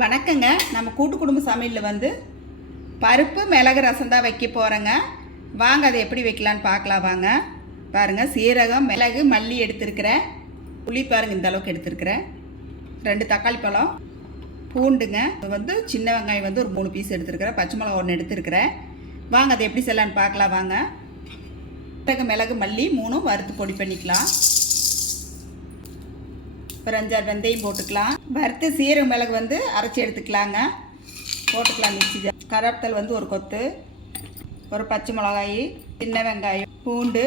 வணக்கங்க. நம்ம கூட்டு குடும்ப சமையலில் வந்து பருப்பு மிளகு ரசம் தான் வைக்க போகிறேங்க வாங்க அதை எப்படி வைக்கலான்னு பார்க்கலாம் வாங்க. பாருங்கள் சீரகம் மிளகு மல்லி எடுத்துருக்கிறேன். புளி பாருங்கள் இந்த அளவுக்கு எடுத்துருக்கிறேன். ரெண்டு தக்காளி பழம். பூண்டுங்க. வந்து சின்ன வெங்காயம் வந்து ஒரு மூணு பீஸ் எடுத்துருக்கிறேன். பச்சை மிளகா ஒன்று எடுத்துருக்கிறேன். வாங்க அதை எப்படி செய்யலான்னு பார்க்கலாம் வாங்க. மிளகு மிளகு மல்லி மூணும் வறுத்து பொடி பண்ணிக்கலாம். ஒரு அஞ்சாறு வெந்தயம் போட்டுக்கலாம். வறுத்து சீரக மிளகு வந்து அரைச்சி எடுத்துக்கலாங்க. போட்டுக்கலாம் மிக்சி ஜார் வந்து ஒரு கொத்து ஒரு பச்சை மிளகாய் சின்ன வெங்காயம் பூண்டு.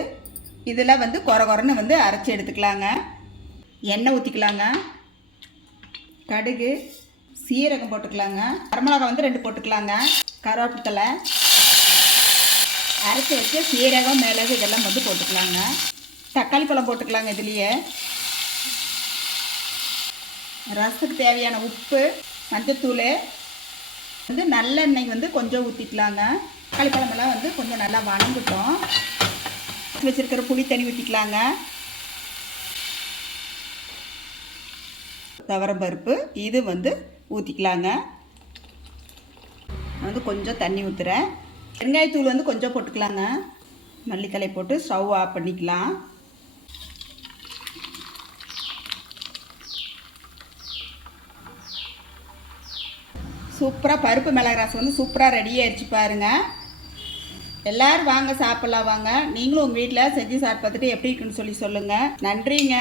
இதெல்லாம் வந்து குறை குறைன்னு வந்து அரைச்சி எடுத்துக்கலாங்க. எண்ணெய் ஊற்றிக்கலாங்க கடுகு சீரகம் போட்டுக்கலாங்க. வரமிளகாய் வந்து ரெண்டு போட்டுக்கலாங்க. கருவேப்பத்தலை அரைச்சி வச்சு சீரகம் மிளகு இதெல்லாம் வந்து போட்டுக்கலாங்க. தக்காளி பழம் போட்டுக்கலாங்க இதுலேயே. ரசத்துக்கு தேவையான உப்பு மஞ்சத்தூள் வந்து நல்லெண்ணெய் வந்து கொஞ்சம் ஊற்றிக்கலாங்க தக்காளி பழமெல்லாம் வந்து கொஞ்சம் நல்லா வணங்கட்டும். வச்சுருக்கிற புளி தண்ணி ஊற்றிக்கலாங்க துவரம்பருப்பு இது வந்து ஊற்றிக்கலாங்க வந்து கொஞ்சம் தண்ணி ஊற்றுறேன் வெங்காயத்தூள் வந்து கொஞ்சம் போட்டுக்கலாங்க. மல்லித்தலை போட்டு ஸ்டவ் ஆஃப் பண்ணிக்கலாம். சூப்பராக பருப்பு மிளகு ரசம் வந்து சூப்பராக ரெடி ஆயிடுச்சு பாருங்க. வாங்க சாப்பிட்லாம் வாங்க. நீங்களும் உங்கள் வீட்டில் செஞ்சு சாப்பிட்டு பார்த்துட்டு எப்படி இருக்குன்னு சொல்லி சொல்லுங்கள் நன்றிங்க.